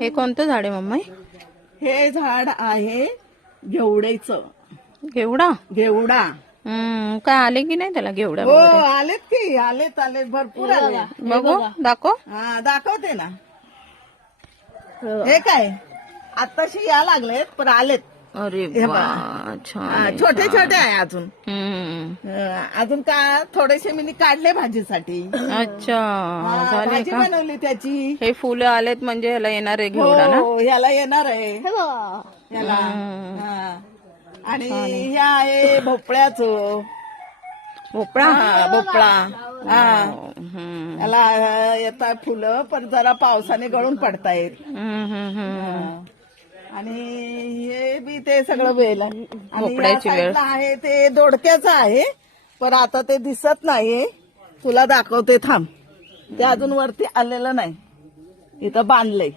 हे कोणतं झाड आहे मम्मी? हे झाड आहे घेवड्याचं. घेवडा? घेवडा. काय आले की नाही त्याला घेवडा हो वगैरे? आलेत की, आलेत भरपूर आले. बघू, दाखव. हा दाखवते ना. हे काय आताशी या लागलेत पण आलेत. अरे हे वा, बघा. छान हा, आहे, छोटे छान. छोटे आहे अजून. अजून का थोडेसे मी काढले भाजीसाठी. अच्छा, हा, झाले भाजी का? बनवली त्याची. हे फुलं आलेत म्हणजे ह्याला येणार आहे घेवडा ना? हो ह्याला येणार आहे. ह्याला हा. आणि हे आहे भोपळ्याचं. भोपळा? हा, भोपळा. हा हम्म. याला येतात फुलं पण जरा पावसाने गळून पडतायत. आणि हे बी ते सगळं वेल. आणि या भोपळ्याची वेल. साईडला आहे ते दोडक्याचं आहे पण आता ते दिसत नाही. तुला दाखवते थांब. ते अजून वरती आलेलं नाही. इथं बांधलंय.